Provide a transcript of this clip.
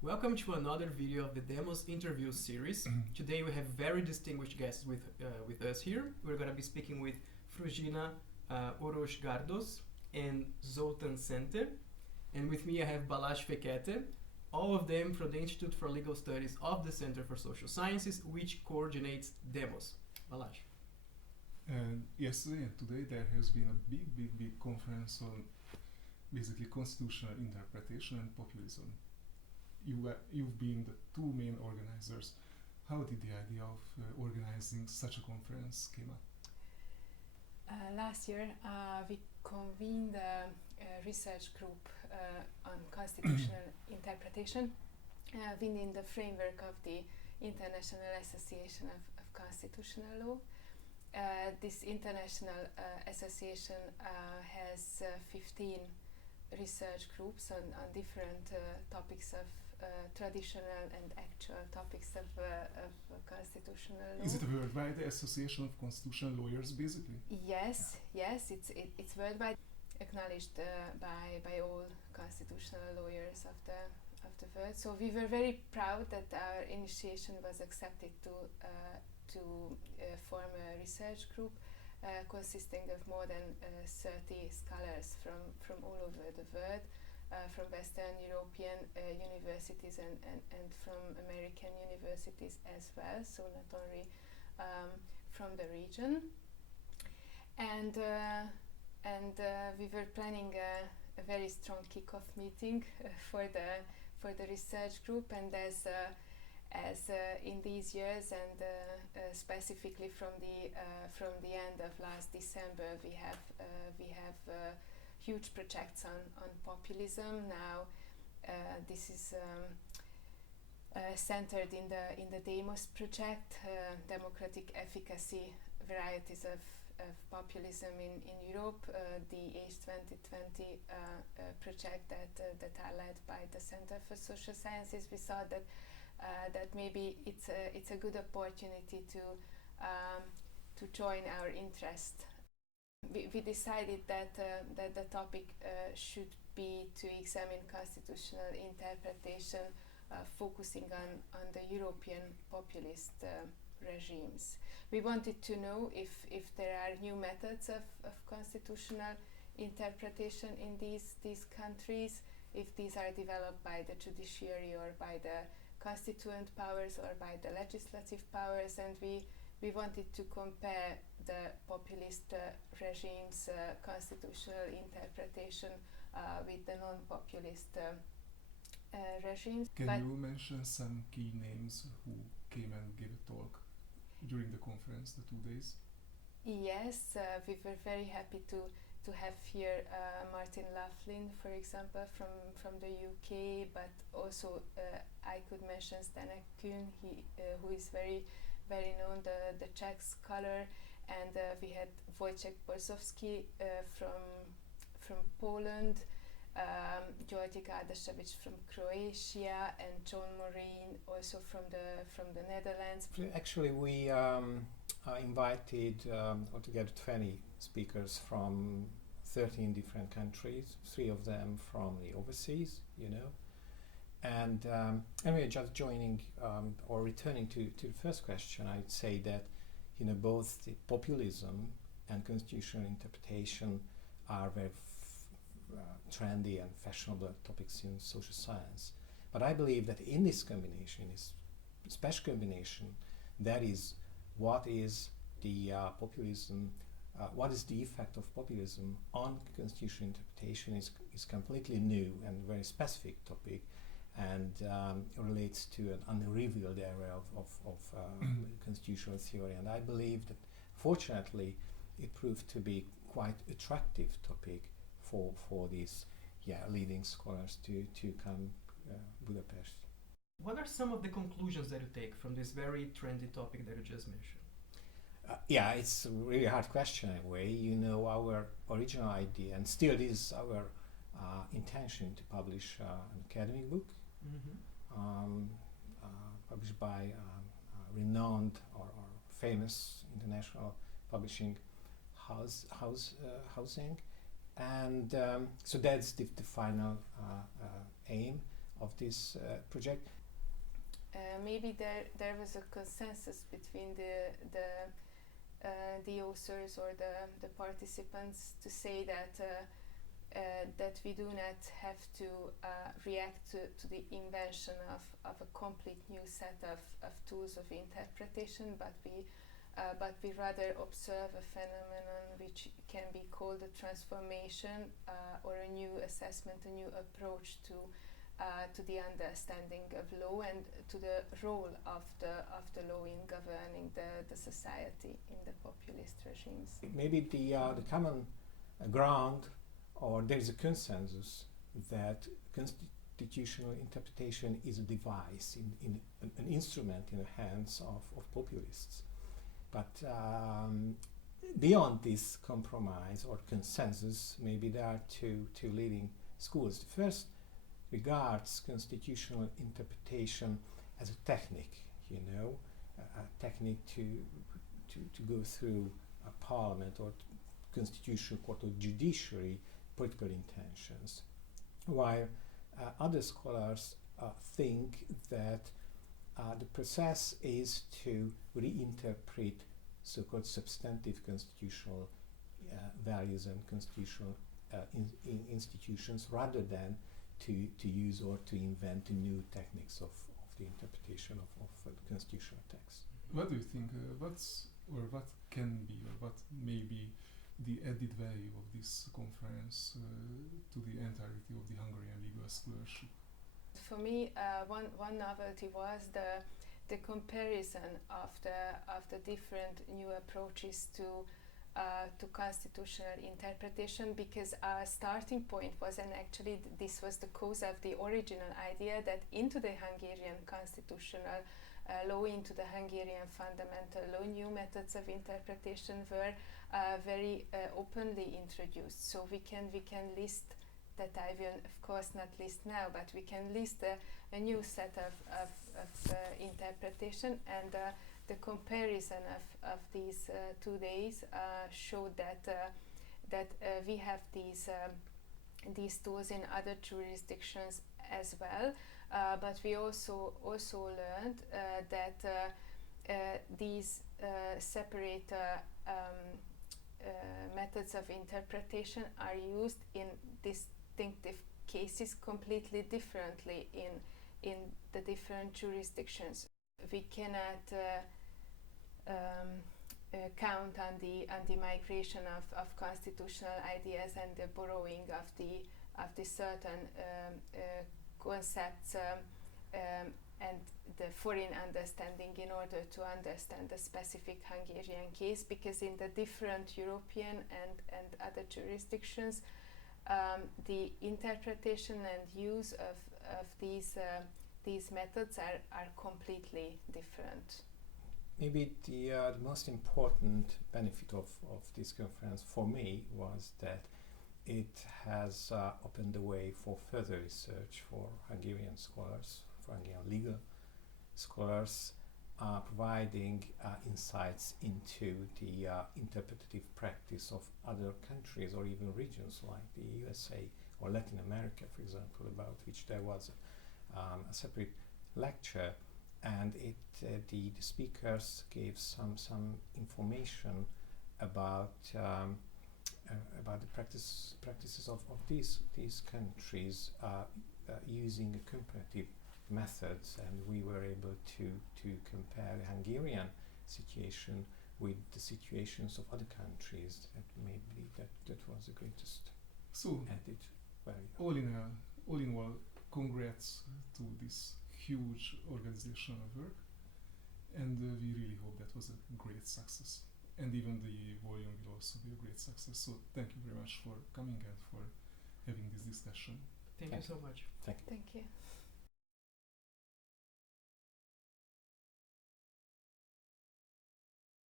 Welcome to another video of the Demos interview series. Today we have very distinguished guests with us here. We're going to be speaking with Fruzsina, Orosz Gardos and Zoltán Szente. And with me I have Balázs Fekete, all of them from the Institute for Legal Studies of the Center for Social Sciences, which coordinates Demos. Balázs. And yesterday and today there has been a big conference on basically constitutional interpretation and populism. You've been the two main organizers. How did the idea of organizing such a conference came up? Last year we convened a research group on constitutional interpretation within the framework of the International Association of Constitutional Law. This international association has 15 research groups on different topics of traditional and actual topics of constitutional law. Is it a worldwide association of constitutional lawyers, basically? Yes, it's worldwide, acknowledged by all constitutional lawyers of the world. So we were very proud that our initiation was accepted to form a research group consisting of more than 30 scholars from all over the world, from Western European universities and from American universities as well, so not only from the region. And we were planning a very strong kickoff meeting for the research group, and as in these years and specifically from the end of last December, we have huge projects on populism. Now this is centered in the Demos project, democratic efficacy, varieties of populism in Europe, the Age 2020 project that are led by the Center for Social Sciences. We thought that maybe it's a good opportunity to join our interest. We decided that the topic should be to examine constitutional interpretation, focusing on the European populist regimes. We wanted to know if there are new methods of constitutional interpretation in these countries, if these are developed by the judiciary or by the constituent powers or by the legislative powers, and we wanted to compare the populist regime's constitutional interpretation with the non-populist regimes. Can you mention some key names who came and gave a talk during the conference, the 2 days? Yes, we were very happy to have here Martin Laughlin, for example, from the UK, but also I could mention Zdeněk Kühn, who is very known, the Czech scholar, and we had Wojciech Borzowski from Poland, György Gárdos-Orosz from Croatia, and John Morin also from the Netherlands. Actually, we invited altogether 20 speakers from 13 different countries, 3 of them from the overseas, and we are just joining or returning to the first question. I'd say that both the populism and constitutional interpretation are very trendy and fashionable topics in social science, but I believe that in this combination, this special combination, that is what is the populism, what is the effect of populism on constitutional interpretation is completely new and very specific topic, and relates to an unrevealed area of constitutional theory. And I believe that fortunately it proved to be quite attractive topic for these leading scholars to come Budapest. What are some of the conclusions that you take from this very trendy topic that you just mentioned? It's a really hard question in a way. Our original idea, and still it is our intention to publish an academic book, published by renowned or famous international publishing housing, and so that's the final aim. this project? Maybe there was a consensus between the authors or the participants to say that we do not have to react to the invention of a complete new set of tools of interpretation, but we rather observe a phenomenon which can be called a transformation or a new assessment, a new approach to the understanding of law and to the role of the law in governing the society in the populist regimes. Maybe the common ground, or there is a consensus that constitutional interpretation is a device, in an instrument in the hands of populists. But beyond this compromise or consensus, maybe there are two leading schools. The first regards constitutional interpretation as a technique, a technique to go through a parliament or constitutional court or judiciary political intentions, while other scholars think that the process is to reinterpret so-called substantive constitutional values and constitutional institutions rather than to use or to invent new techniques of the interpretation of the constitutional text. What do you think? What can be, or what may be the added value of this conference to the entirety of the Hungarian legal scholarship? For me, one novelty was the comparison of the different new approaches to constitutional interpretation, because our starting point was, and actually this was the cause of the original idea, that into the Hungarian constitutional law, into the Hungarian fundamental law, new methods of interpretation were very openly introduced. So we can list, that I will of course not list now, but we can list a new set of interpretation, and the comparison of these 2 days showed that we have these tools in other jurisdictions as well, but we also learned that these separate methods of interpretation are used in distinctive cases completely differently in the different jurisdictions. We cannot count on the migration of constitutional ideas and the borrowing of the certain concepts and the foreign understanding in order to understand the specific Hungarian case, because in the different European and other jurisdictions, the interpretation and use of these methods are completely different. Maybe the most important benefit of this conference for me was that it has opened the way for further research for Hungarian scholars, for Hungarian legal scholars, providing insights into the interpretative practice of other countries or even regions like the USA or Latin America, for example, about which there was a separate lecture, and the speakers gave some information about the practices of these countries using comparative methods, and we were able to compare the Hungarian situation with the situations of other countries. That maybe that was the greatest added value. All in all, congrats to this huge organizational work, and we really hope that was a great success, and even the volume will also be a great success. So thank you very much for coming and for having this discussion. Thank you so much. Thank you. Thank you.